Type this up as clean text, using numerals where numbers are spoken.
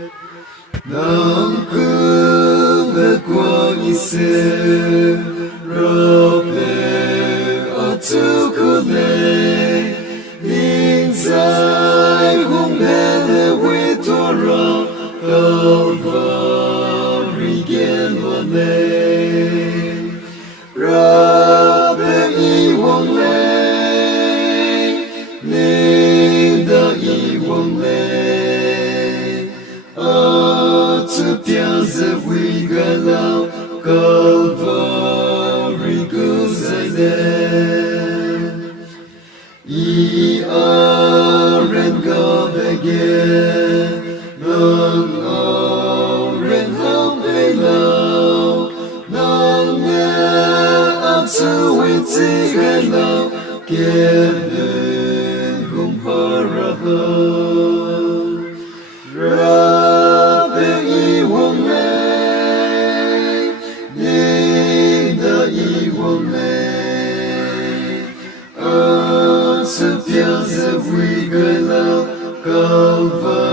Nam kube kwangise Robe otukule Ninzai humbele witora Calvary gelwane Robe iwonle Ninda iwonle Piazza Wigalau Calvary Guzade I Aren Gabege Nang Aren Hambelau Nang Ne Atu Witigalau Gebin Gumharahau Piazza Wigalau Calvary